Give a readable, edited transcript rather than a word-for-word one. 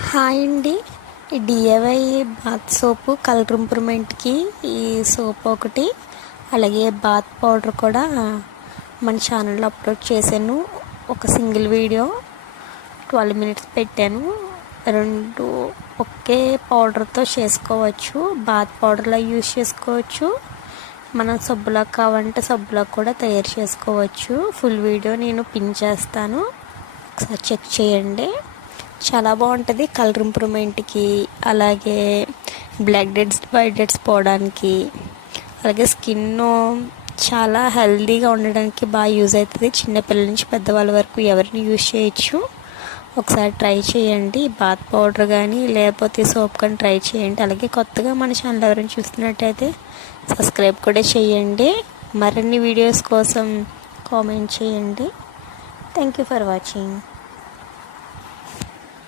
Hi అండి. ఈ DIY bath సోపు colour ఇంప్రూవ్మెంట్కి ఈ సోప్ ఒకటి, అలాగే బాత్ పౌడర్ కూడా మన ఛానల్లో అప్లోడ్ చేశాను. ఒక సింగిల్ వీడియో 12 మినిట్స్ పెట్టాను. రెండు ఒకే పౌడర్తో చేసుకోవచ్చు. బాత్ పౌడర్లా యూజ్ చేసుకోవచ్చు, మనం సబ్బులా కావాలంటే సబ్బులా కూడా తయారు చేసుకోవచ్చు. ఫుల్ వీడియో నేను పిన్ చేస్తాను, ఒకసారి చెక్ చేయండి. చాలా బాగుంటుంది కలర్ ఇంప్రూవ్మెంట్కి, అలాగే బ్లాక్ డెడ్స్ వైట్ డెడ్స్ పోవడానికి, అలాగే స్కిన్ చాలా హెల్తీగా ఉండడానికి బాగా యూజ్ అవుతుంది. చిన్నపిల్లల నుంచి పెద్దవాళ్ళ వరకు ఎవరిని యూజ్ చేయొచ్చు. ఒకసారి ట్రై చేయండి. బాత్ పౌడర్ కానీ లేకపోతే సోప్ కానీ ట్రై చేయండి. అలాగే కొత్తగా మన ఛానల్ ఎవరైనా చూస్తున్నట్టయితే సబ్స్క్రైబ్ కూడా చేయండి. మరిన్ని వీడియోస్ కోసం కామెంట్ చేయండి. Thank you for watching.